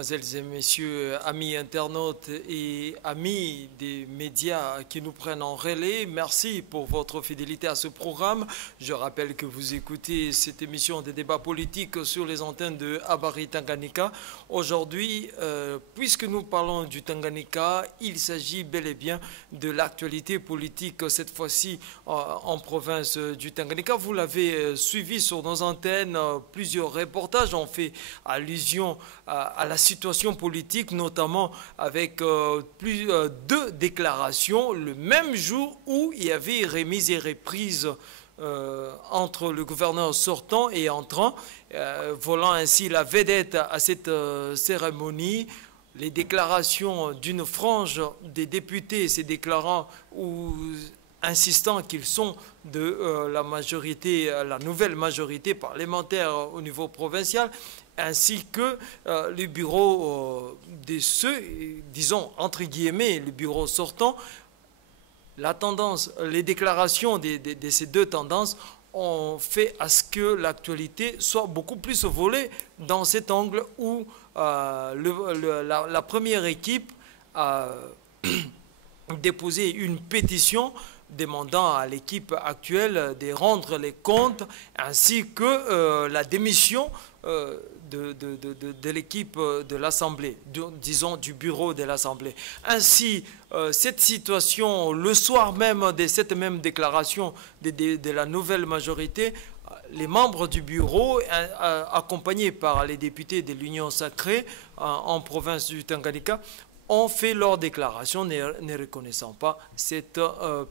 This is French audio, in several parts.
mesdemoiselles et messieurs, amis internautes et amis des médias qui nous prennent en relais, merci pour votre fidélité à ce programme. Je rappelle que vous écoutez cette émission de débat politique sur les antennes de Habari Tanganyika. Aujourd'hui, puisque nous parlons du Tanganyika, il s'agit bel et bien de l'actualité politique, cette fois-ci en province du Tanganyika. Vous l'avez suivi sur nos antennes, plusieurs reportages ont fait allusion à la situation politique, notamment avec deux déclarations le même jour où il y avait remise et reprise entre le gouverneur sortant et entrant, volant ainsi la vedette à cette cérémonie. Les déclarations d'une frange des députés se déclarant ou insistant qu'ils sont de la majorité, la nouvelle majorité parlementaire au niveau provincial, ainsi que le bureau de ceux, disons entre guillemets, le bureau sortant. La tendance, les déclarations de ces deux tendances ont fait à ce que l'actualité soit beaucoup plus volée dans cet angle où la première équipe a déposé une pétition demandant à l'équipe actuelle de rendre les comptes ainsi que la démission de l'équipe de l'Assemblée, disons du bureau de l'Assemblée. Ainsi, cette situation, le soir même de cette même déclaration de la nouvelle majorité, les membres du bureau, accompagnés par les députés de l'Union sacrée en province du Tanganyika, ont fait leur déclaration ne reconnaissant pas cette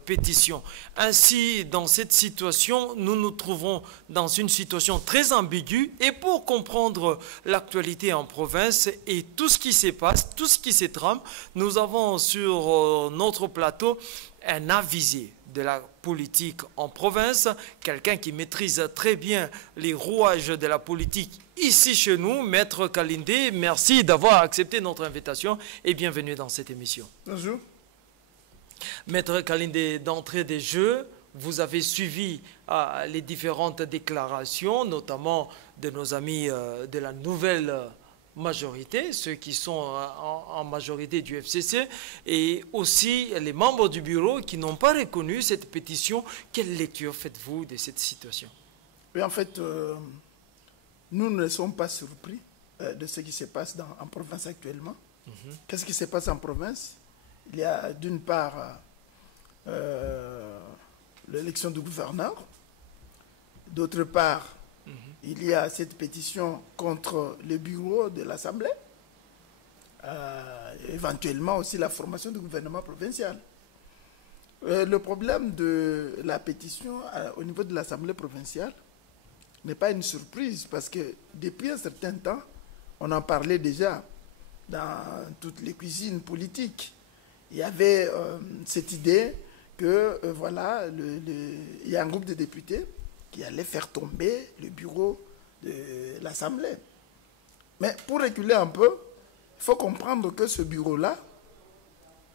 pétition. Ainsi, dans cette situation, nous nous trouvons dans une situation très ambiguë. Et pour comprendre l'actualité en province et tout ce qui se passe, tout ce qui se trame, nous avons sur notre plateau un avisé de la politique en province, quelqu'un qui maîtrise très bien les rouages de la politique ici chez nous, Maître Kalindé. Merci d'avoir accepté notre invitation et bienvenue dans cette émission. Bonjour. Maître Kalindé, d'entrée des jeux, vous avez suivi les différentes déclarations, notamment de nos amis de la nouvelle majorité, ceux qui sont en majorité du FCC, et aussi les membres du bureau qui n'ont pas reconnu cette pétition. Quelle lecture faites-vous de cette situation? Oui, en fait, nous ne sommes pas surpris de ce qui se passe en province actuellement. Qu'est-ce qui se passe en province? Il y a d'une part l'élection du gouverneur, d'autre part il y a cette pétition contre le bureau de l'Assemblée, éventuellement aussi la formation du gouvernement provincial. Le problème de la pétition au niveau de l'Assemblée provinciale n'est pas une surprise parce que depuis un certain temps, on en parlait déjà dans toutes les cuisines politiques. Il y avait cette idée que voilà, il y a un groupe de députés qui allait faire tomber le bureau de l'Assemblée. Mais pour reculer un peu, il faut comprendre que ce bureau-là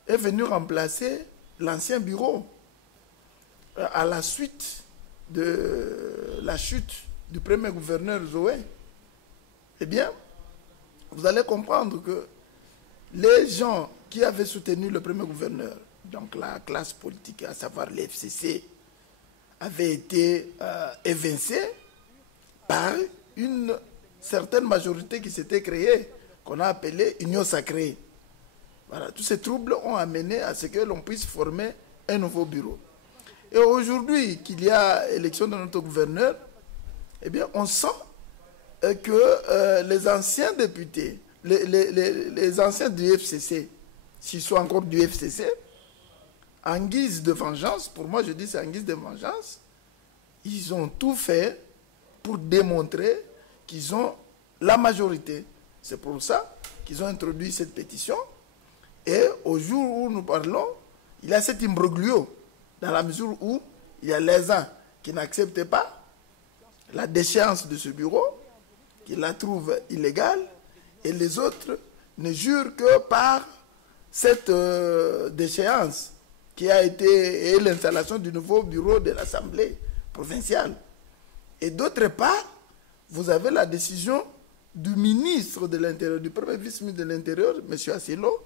est venu remplacer l'ancien bureau à la suite de la chute du premier gouverneur Zoé. Eh bien, vous allez comprendre que les gens qui avaient soutenu le premier gouverneur, donc la classe politique, à savoir les FCC, avait été évincé par une certaine majorité qui s'était créée, qu'on a appelée Union sacrée. Voilà, tous ces troubles ont amené à ce que l'on puisse former un nouveau bureau. Et aujourd'hui, qu'il y a élection de notre gouverneur, eh bien, on sent que les anciens députés, les anciens du FCC, s'ils sont encore du FCC, en guise de vengeance, pour moi je dis c'est en guise de vengeance, ils ont tout fait pour démontrer qu'ils ont la majorité. C'est pour ça qu'ils ont introduit cette pétition. Et au jour où nous parlons, il y a cet imbroglio, dans la mesure où il y a les uns qui n'acceptent pas la déchéance de ce bureau, qui la trouvent illégale, et les autres ne jurent que par cette déchéance qui a été l'installation du nouveau bureau de l'Assemblée provinciale. Et d'autre part, vous avez la décision du ministre de l'Intérieur, du premier vice-ministre de l'Intérieur, M. Asselo,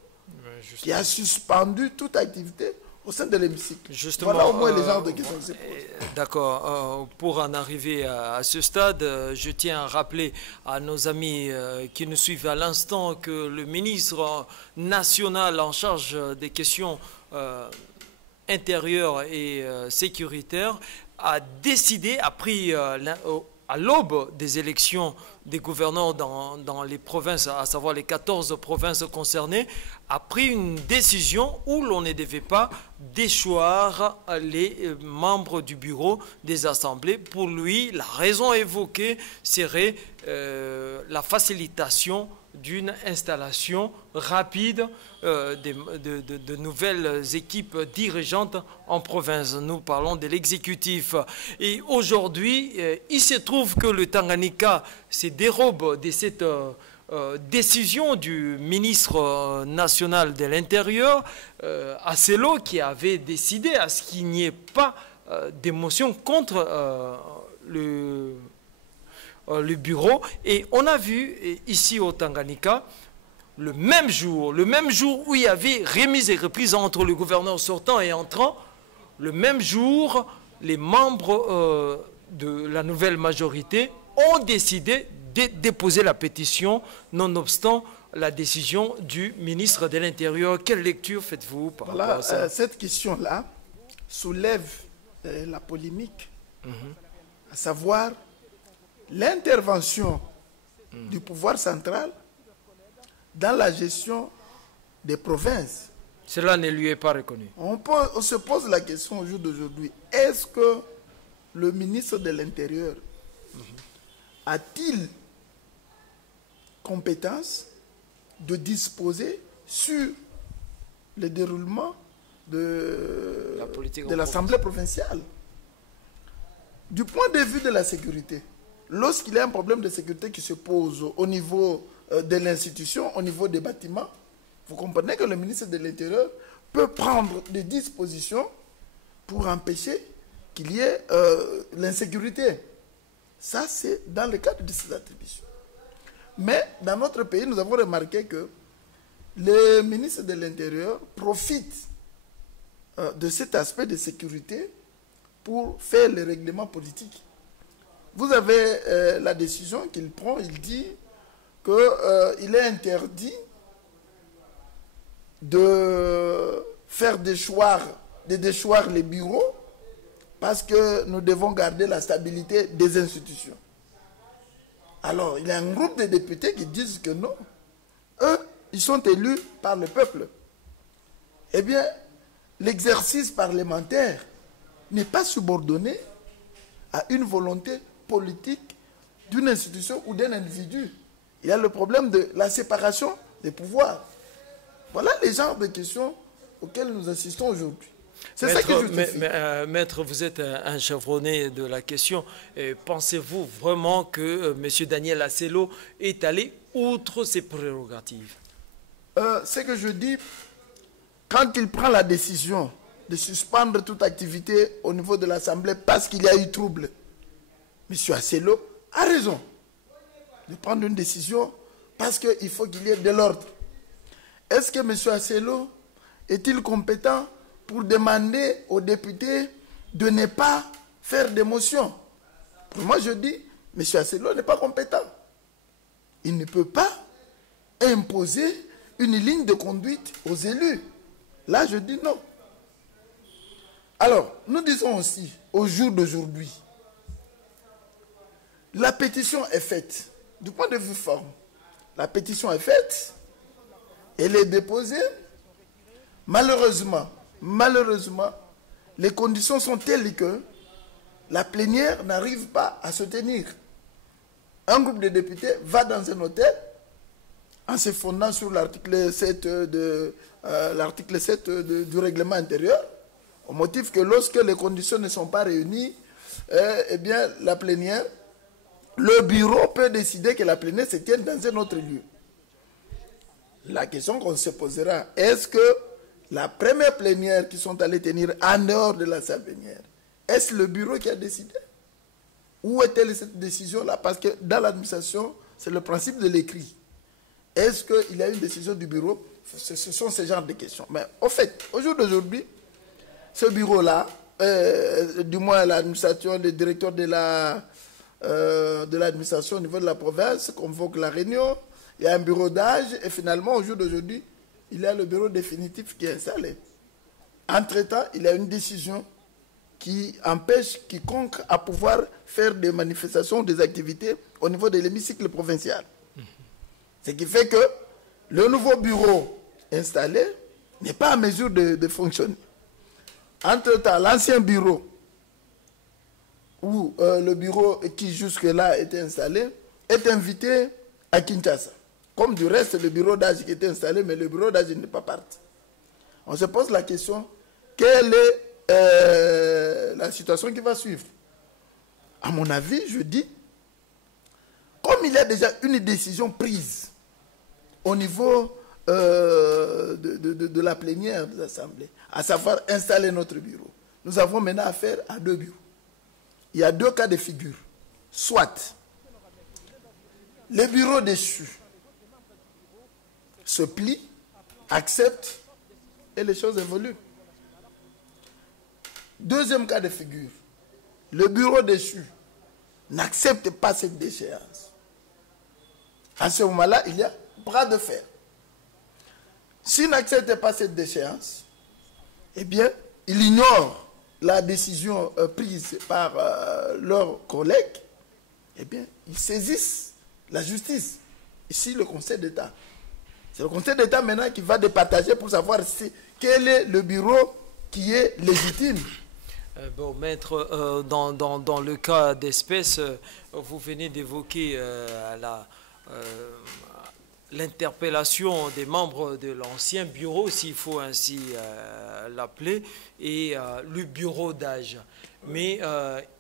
qui a suspendu toute activité au sein de l'hémicycle. Voilà au moins les genres de questions. D'accord. Pour en arriver à ce stade, je tiens à rappeler à nos amis qui nous suivent à l'instant que le ministre national en charge des questions intérieures et sécuritaires a décidé, a pris à l'aube des élections des gouverneurs dans les provinces, à savoir les 14 provinces concernées, a pris une décision où l'on ne devait pas déchoir les membres du bureau des assemblées. Pour lui, la raison évoquée serait la facilitation d'une installation rapide de nouvelles équipes dirigeantes en province. Nous parlons de l'exécutif. Et aujourd'hui, il se trouve que le Tanganyika se dérobe de cette décision du ministre national de l'Intérieur, Asselo, qui avait décidé à ce qu'il n'y ait pas d'émotion contre le bureau. Et on a vu ici au Tanganyika, le même jour où il y avait remise et reprise entre le gouverneur sortant et entrant, le même jour, les membres de la nouvelle majorité ont décidé de déposer la pétition, nonobstant la décision du ministre de l'Intérieur. Quelle lecture faites-vous par rapport à ça? Cette question-là soulève la polémique, à savoir l'intervention du pouvoir central dans la gestion des provinces. Cela ne lui est pas reconnu. On se pose la question au jour d'aujourd'hui, est-ce que le ministre de l'Intérieur a-t-il compétence de disposer sur le déroulement de l'Assemblée provinciale? Du point de vue de la sécurité, lorsqu'il y a un problème de sécurité qui se pose au niveau de l'institution, au niveau des bâtiments, vous comprenez que le ministre de l'Intérieur peut prendre des dispositions pour empêcher qu'il y ait l'insécurité. Ça, c'est dans le cadre de ses attributions. Mais dans notre pays, nous avons remarqué que le ministre de l'Intérieur profite de cet aspect de sécurité pour faire les règlements politiques. Vous avez la décision qu'il prend, il dit qu'il est interdit de faire déchoir les bureaux parce que nous devons garder la stabilité des institutions. Alors, il y a un groupe de députés qui disent que non. Eux, ils sont élus par le peuple. Eh bien, l'exercice parlementaire n'est pas subordonné à une volonté politique d'une institution ou d'un individu. Il y a le problème de la séparation des pouvoirs. Voilà les genres de questions auxquelles nous assistons aujourd'hui. C'est ça qui justifie. Maître, vous êtes un chevronné de la question. Pensez-vous vraiment que M. Daniel Asselo est allé outre ses prérogatives? Ce que je dis, quand il prend la décision de suspendre toute activité au niveau de l'Assemblée parce qu'il y a eu trouble, M. Asselo a raison de prendre une décision parce qu'il faut qu'il y ait de l'ordre. Est-ce que M. Asselo est-il compétent pour demander aux députés de ne pas faire des motions? Pour moi, je dis, M. Asselo n'est pas compétent. Il ne peut pas imposer une ligne de conduite aux élus. Là, je dis non. Alors, nous disons aussi, au jour d'aujourd'hui, la pétition est faite. Du point de vue forme, la pétition est faite, elle est déposée. Malheureusement, les conditions sont telles que la plénière n'arrive pas à se tenir. Un groupe de députés va dans un hôtel en se fondant sur l'article 7, du règlement intérieur, au motif que lorsque les conditions ne sont pas réunies, eh bien, la plénière, le bureau peut décider que la plénière se tienne dans un autre lieu. La question qu'on se posera, est-ce que la première plénière qui sont allés tenir en dehors de la salle plénière, est-ce le bureau qui a décidé? Où est-elle cette décision-là? Parce que dans l'administration, c'est le principe de l'écrit. Est-ce qu'il y a une décision du bureau? Ce sont ces genres de questions. Mais au fait, au jour d'aujourd'hui, ce bureau-là, du moins l'administration, le directeur de l'administration au niveau de la province convoque la réunion, il y a un bureau d'âge et finalement, au jour d'aujourd'hui, il y a le bureau définitif qui est installé. Entre-temps, il y a une décision qui empêche quiconque à pouvoir faire des manifestations, des activités au niveau de l'hémicycle provincial. Ce qui fait que le nouveau bureau installé n'est pas en mesure de fonctionner. Entre-temps, l'ancien bureau, ou le bureau qui jusque-là était installé, est invité à Kinshasa. Comme du reste, le bureau d'âge qui était installé, mais le bureau d'âge n'est pas parti. On se pose la question, quelle est la situation qui va suivre? À mon avis, je dis, comme il y a déjà une décision prise au niveau de la plénière de l'Assemblée, à savoir installer notre bureau, nous avons maintenant affaire à deux bureaux. Il y a deux cas de figure. Soit le bureau déchu se plie, accepte et les choses évoluent. Deuxième cas de figure, le bureau déchu n'accepte pas cette déchéance. À ce moment-là, il y a bras de fer. S'il n'accepte pas cette déchéance, eh bien, il ignore la décision prise par leurs collègues, eh bien, ils saisissent la justice. Ici, le Conseil d'État. C'est le Conseil d'État maintenant qui va départager pour savoir quel est le bureau qui est légitime. Bon, maître, dans le cas d'espèce, vous venez d'évoquer l'interpellation des membres de l'ancien bureau, s'il faut ainsi l'appeler, et le bureau d'âge. Mais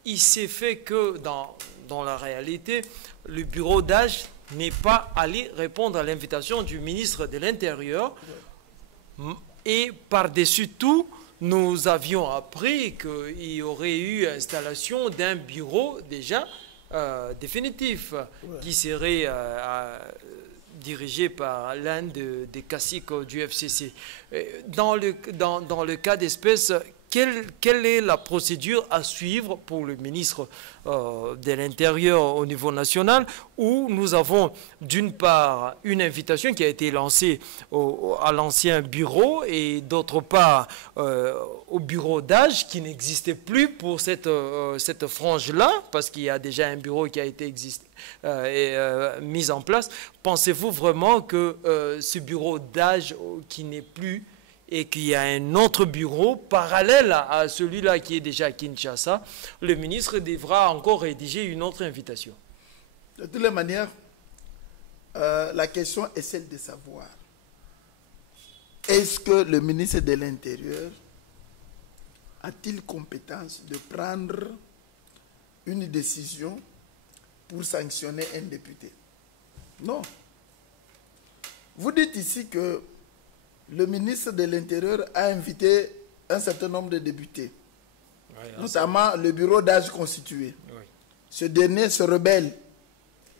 il s'est fait que dans la réalité, le bureau d'âge n'est pas allé répondre à l'invitation du ministre de l'Intérieur. Et par-dessus tout, nous avions appris qu'il y aurait eu installation d'un bureau déjà définitif, qui serait dirigé par l'un des caciques du FCC. Dans le cas d'espèce, quelle est la procédure à suivre pour le ministre de l'Intérieur au niveau national, où nous avons d'une part une invitation qui a été lancée à l'ancien bureau et d'autre part au bureau d'âge qui n'existait plus pour cette frange-là, parce qu'il y a déjà un bureau qui a été mis en place. Pensez-vous vraiment que ce bureau d'âge qui n'est plus et qu'il y a un autre bureau parallèle à celui-là qui est déjà à Kinshasa, le ministre devra encore rédiger une autre invitation? De toutes les manières, la question est celle de savoir, est-ce que le ministre de l'Intérieur a-t-il compétence de prendre une décision pour sanctionner un député? Non. Vous dites ici que le ministre de l'Intérieur a invité un certain nombre de députés, notamment le bureau d'âge constitué. Oui. Ce dernier se rebelle.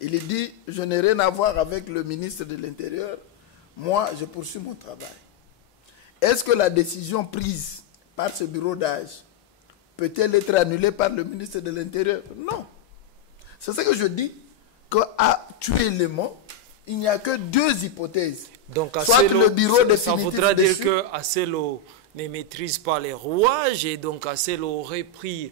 Il dit, je n'ai rien à voir avec le ministre de l'Intérieur, moi je poursuis mon travail. Est-ce que la décision prise par ce bureau d'âge peut-elle être annulée par le ministre de l'Intérieur? Non. C'est ce que je dis, qu'actuellement, il n'y a que deux hypothèses. Donc, soit le bureau définitif ça voudra dire que Acelo ne maîtrise pas les rouages et donc Acelo aurait pris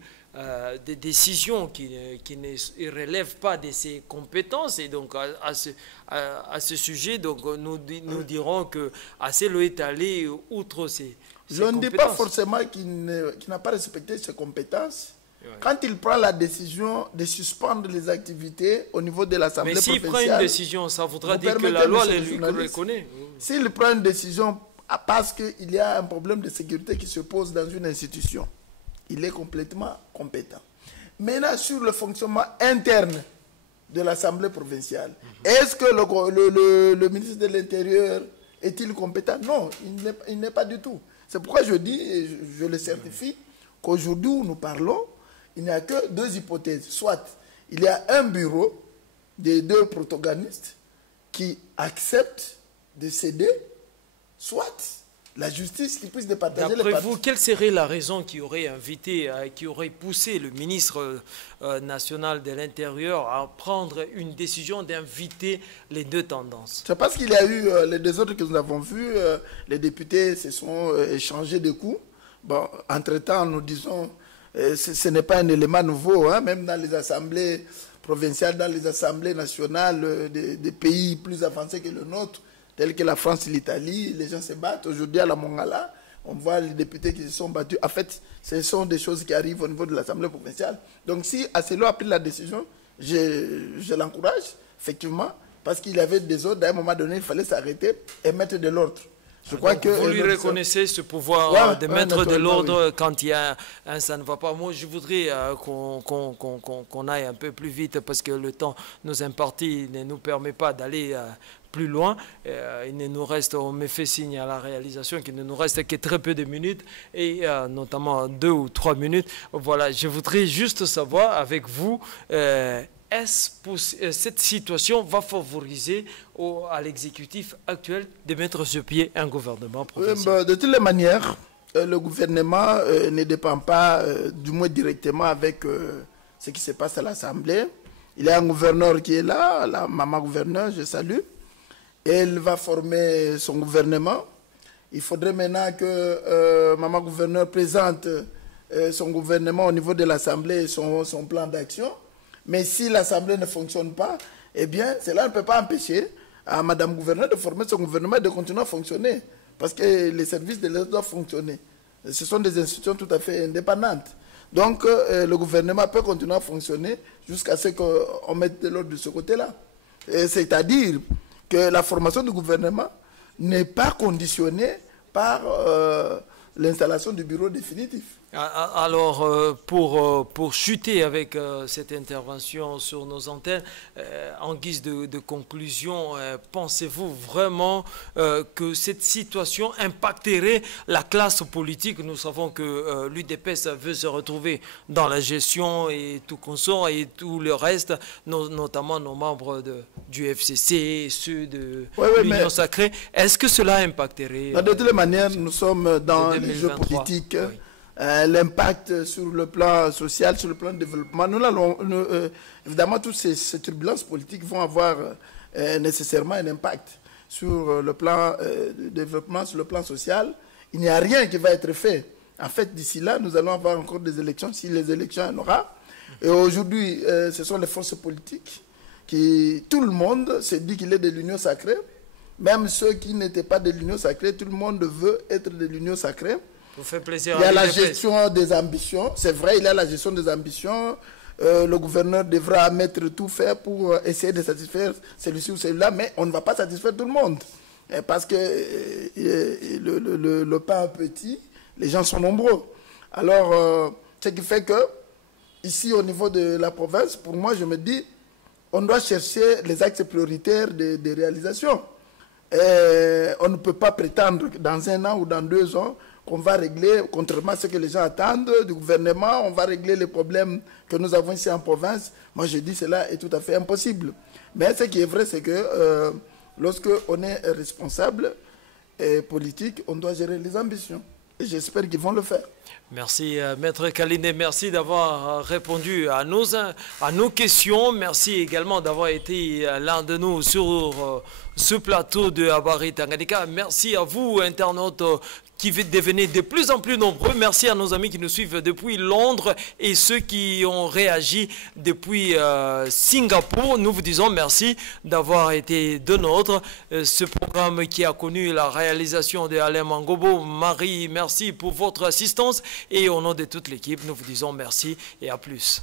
des décisions qui ne relèvent pas de ses compétences. Et donc, à ce sujet, donc, nous dirons que Acelo est allé outre ses Je ne dis pas forcément qu'il n'a pas respecté ses compétences. Ouais. Quand il prend la décision de suspendre les activités au niveau de l'Assemblée provinciale... Mais s'il prend une décision, ça voudra dire que la loi lui reconnaît. S'il prend une décision parce qu'il y a un problème de sécurité qui se pose dans une institution, il est complètement compétent. Maintenant, sur le fonctionnement interne de l'Assemblée provinciale, est-ce que le ministre de l'Intérieur est-il compétent? Non, il n'est pas du tout. C'est pourquoi je dis, et je le certifie, qu'aujourd'hui où nous parlons, il n'y a que deux hypothèses. Soit il y a un bureau des deux protagonistes qui acceptent de céder, soit la justice qui puisse départager les parties. D'après vous, quelle serait la raison qui aurait poussé le ministre national de l'Intérieur à prendre une décision d'inviter les deux tendances? C'est parce qu'il y a eu les deux autres que nous avons vus, les députés se sont échangés de coups. Bon, entre-temps, nous disons, ce n'est pas un élément nouveau, hein, même dans les assemblées provinciales, dans les assemblées nationales des pays plus avancés que le nôtre, tels que la France et l'Italie, les gens se battent. Aujourd'hui, à la Mongala, on voit les députés qui se sont battus. En fait, ce sont des choses qui arrivent au niveau de l'Assemblée provinciale. Donc, si Acelo a pris la décision, je l'encourage, effectivement, parce qu'il y avait des ordres. À un moment donné, il fallait s'arrêter et mettre de l'ordre. Je crois que vous lui reconnaissez ce pouvoir de mettre de l'ordre quand il y a ça ne va pas. Moi, je voudrais qu'on aille un peu plus vite parce que le temps nous imparti ne nous permet pas d'aller plus loin. Il ne nous reste, on me fait signe à la réalisation qu'il ne nous reste que très peu de minutes et notamment 2 ou 3 minutes. Voilà, je voudrais juste savoir avec vous, cette situation va favoriser à l'exécutif actuel de mettre sur pied un gouvernement provincial? De toutes les manières, le gouvernement ne dépend pas, du moins directement, avec ce qui se passe à l'Assemblée. Il y a un gouverneur qui est là, la maman gouverneur, je salue. Elle va former son gouvernement. Il faudrait maintenant que maman gouverneur présente son gouvernement au niveau de l'Assemblée, son plan d'action. Mais si l'Assemblée ne fonctionne pas, eh bien, cela ne peut pas empêcher à Madame Gouverneur de former son gouvernement et de continuer à fonctionner. Parce que les services de l'État doivent fonctionner. Ce sont des institutions tout à fait indépendantes. Donc, le gouvernement peut continuer à fonctionner jusqu'à ce qu'on mette de l'ordre de ce côté-là. C'est-à-dire que la formation du gouvernement n'est pas conditionnée par l'installation du bureau définitif. Alors, pour chuter avec cette intervention sur nos antennes, en guise de conclusion, pensez-vous vraiment que cette situation impacterait la classe politique? Nous savons que l'UDPS veut se retrouver dans la gestion et tout consort et tout le reste, notamment nos membres du FCC, ceux de l'Union Sacrée. Est-ce que cela impacterait? De toutes les manières, nous sommes dans les jeux politiques. Oui. L'impact sur le plan social, sur le plan de développement. Évidemment, toutes ces turbulences politiques vont avoir nécessairement un impact sur le plan de développement, sur le plan social. Il n'y a rien qui va être fait. En fait, d'ici là, nous allons avoir encore des élections, si les élections en aura. Et aujourd'hui, ce sont les forces politiques qui, tout le monde se dit qu'il est de l'Union sacrée. Même ceux qui n'étaient pas de l'Union sacrée, tout le monde veut être de l'Union sacrée. Vous faites plaisir. Il y a la gestion des ambitions. C'est vrai, il y a la gestion des ambitions. Le gouverneur devra mettre tout fait pour essayer de satisfaire celui-ci ou celui-là, mais on ne va pas satisfaire tout le monde. Parce que le pain est petit, les gens sont nombreux. Alors, ce qui fait que, ici, au niveau de la province, pour moi, je me dis, on doit chercher les axes prioritaires de réalisation. On ne peut pas prétendre, dans 1 an ou dans 2 ans, qu'on va régler, contrairement à ce que les gens attendent du gouvernement, on va régler les problèmes que nous avons ici en province. Moi, je dis que cela est tout à fait impossible. Mais ce qui est vrai, c'est que lorsque on est responsable et politique, on doit gérer les ambitions. Et j'espère qu'ils vont le faire. Merci, Maître Kaline. Merci d'avoir répondu à nos questions. Merci également d'avoir été l'un de nous sur ce plateau de Habari Tanganyika. Merci à vous, internautes, qui devenez de plus en plus nombreux. Merci à nos amis qui nous suivent depuis Londres et ceux qui ont réagi depuis Singapour. Nous vous disons merci d'avoir été de nôtres. Ce programme qui a connu la réalisation de Alain Mangobo. Marie, merci pour votre assistance. Et au nom de toute l'équipe, nous vous disons merci et à plus.